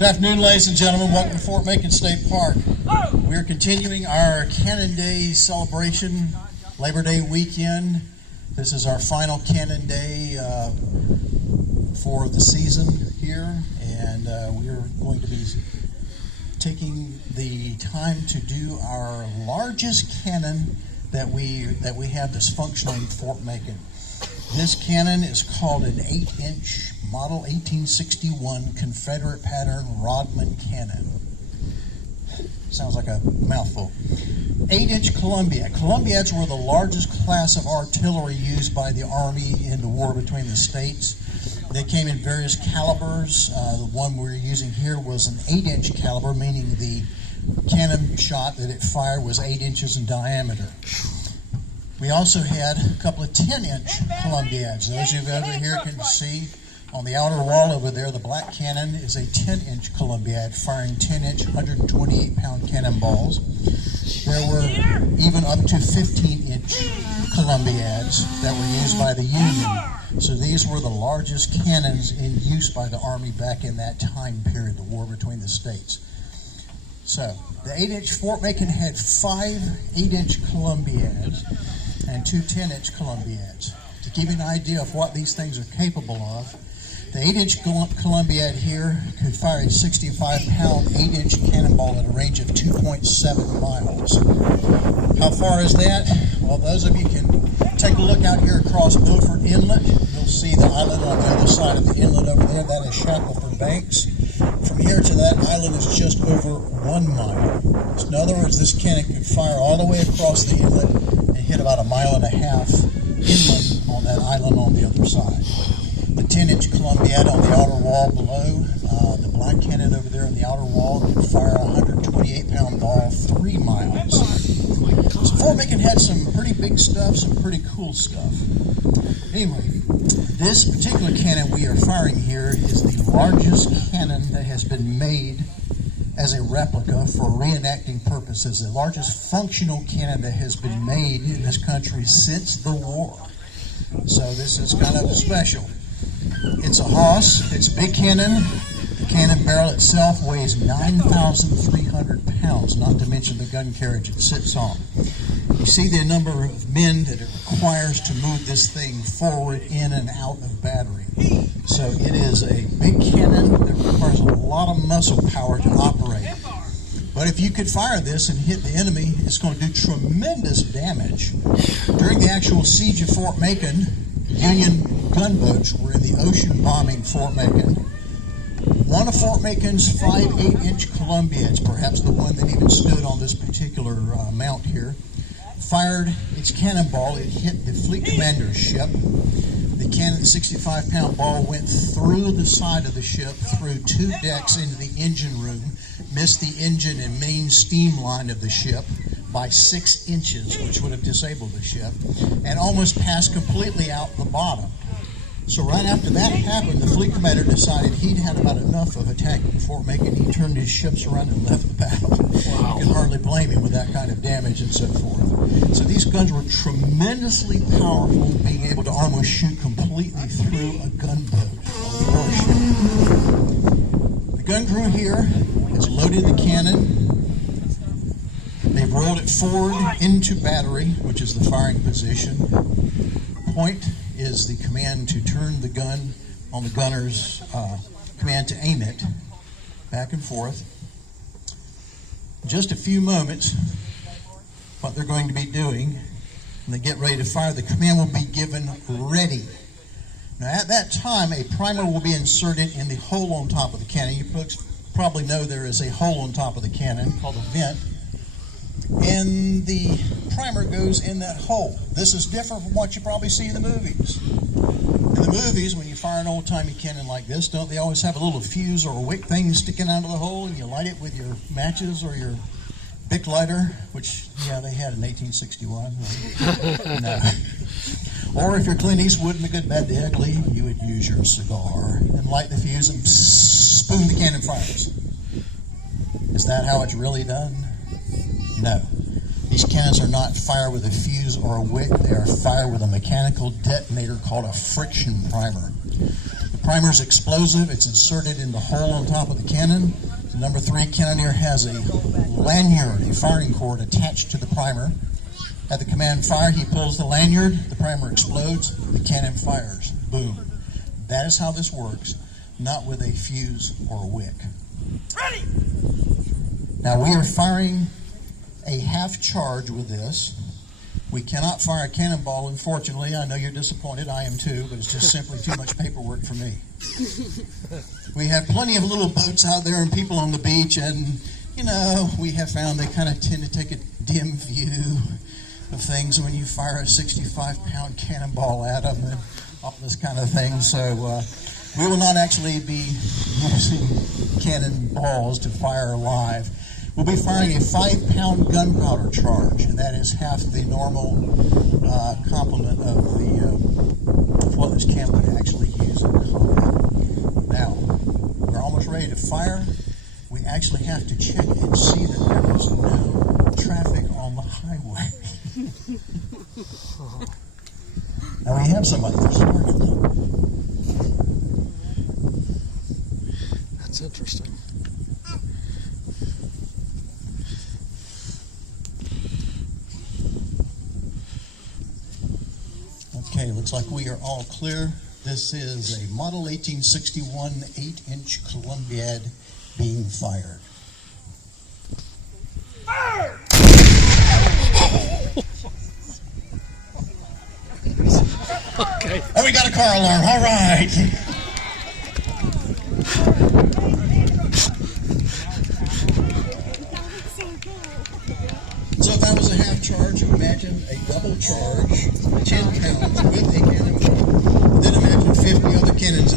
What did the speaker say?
Good afternoon, ladies and gentlemen. Welcome to Fort Macon State Park. We're continuing our Cannon Day celebration, Labor Day weekend. This is our final Cannon Day for the season here, and we're going to be taking the time to do our largest cannon that we have that's functional in Fort Macon. This cannon is called an 8-inch Model 1861 Confederate pattern Rodman cannon. Sounds like a mouthful. 8-inch Columbiad. Columbiads were the largest class of artillery used by the Army in the war between the states. They came in various calibers. The one we're using here was an 8-inch caliber, meaning the cannon shot that it fired was 8 inches in diameter. We also had a couple of 10-inch Columbiads. Those of you over here can see on the outer wall over there, the black cannon is a 10-inch Columbiad firing 10-inch, 128-pound cannonballs. There were even up to 15-inch Columbiads that were used by the Union. So these were the largest cannons in use by the Army back in that time period, the war between the states. So the 8-inch Fort Macon had 5 8-inch Columbiads and 2 10-inch Columbiads. To give you an idea of what these things are capable of, the 8-inch Columbiad here could fire a 65-pound 8-inch cannonball at a range of 2.7 miles. How far is that? Well, those of you can take a look out here across Beaufort Inlet. You'll see the island on the other side of the inlet over there. That is Shackleford Banks. From here to that island is just over 1 mile. So in other words, this cannon could fire all the way across the inlet and hit about 1.5 miles inland on that island on the other side. The 10-inch Columbiad on the outer wall below, the black cannon over there on the outer wall could fire a 128-pound ball 3 miles. So Fort Macon had some pretty big stuff, some pretty cool stuff. Anyway, this particular cannon we are firing here is the largest cannon that has been made as a replica for reenacting purposes, the largest functional cannon that has been made in this country since the war. So this is kind of special. It's a Hoss. It's a big cannon. The cannon barrel itself weighs 9,300 pounds, not to mention the gun carriage it sits on. You see the number of men that it requires to move this thing forward, in, and out of battery. So it is a big cannon that requires a lot of muscle power to operate. But if you could fire this and hit the enemy, it's going to do tremendous damage. During the actual siege of Fort Macon, Union gunboats were in the ocean bombing Fort Macon. One of Fort Macon's 5 8-inch Columbiads, perhaps the one that even stood on this particular mount here, fired its cannonball. It hit the fleet commander's ship. The cannon 65-pound ball went through the side of the ship, through 2 decks into the engine room, missed the engine and main steam line of the ship by 6 inches, which would have disabled the ship, and almost passed completely out the bottom. So right after that happened, the fleet commander decided he'd had about enough of attacking Fort Macon. He turned his ships around and left the battle. Wow. You can hardly blame him with that kind of damage and so forth. So these guns were tremendously powerful, being able to almost shoot completely through a gunboat or a warship. The gun crew here has loaded the cannon. They've rolled it forward into battery, which is the firing position. Point is the command to turn the gun on the gunner's command to aim it back and forth. In just a few moments, what they're going to be doing when they get ready to fire, the command will be given ready. Now at that time, a primer will be inserted in the hole on top of the cannon. You folks probably know there is a hole on top of the cannon called a vent, and the primer goes in that hole. This is different from what you probably see in the movies. In the movies, when you fire an old-timey cannon like this, don't they always have a little fuse or a wick thing sticking out of the hole, and you light it with your matches or your Bic lighter, which, yeah, they had in 1861. No. Or if you're Clint Eastwood in The Good, Bad, the Ugly, you would use your cigar and light the fuse and spoon the cannon fires. Is that how it's really done? No. The these cannons are not fired with a fuse or a wick. They are fired with a mechanical detonator called a friction primer. The primer is explosive. It's inserted in the hole on top of the cannon. The number 3 cannoneer has a lanyard, a firing cord attached to the primer. At the command fire, he pulls the lanyard, the primer explodes, the cannon fires. Boom. That is how this works, not with a fuse or a wick. Ready! Now we are firing a half charge with this. We cannot fire a cannonball, unfortunately. I know you're disappointed, I am too, but it's just simply too much paperwork for me. We have plenty of little boats out there and people on the beach, and you know, we have found they kind of tend to take a dim view of things when you fire a 65-pound cannonball at them and all this kind of thing. So we will not actually be using cannonballs to fire live. We'll be firing a 5-pound gunpowder charge, and that is half the normal complement of what this can would actually use in combat. Now, we're almost ready to fire. We actually have to check and see that there is no traffic on the highway. Now we have somebody who's started though. That's interesting. Okay, looks like we are all clear. This is a Model 1861 8-inch Columbiad being fired. Okay. Oh, we got a car alarm. All right. So if that was a half charge, imagine a double charge, 10 pounds with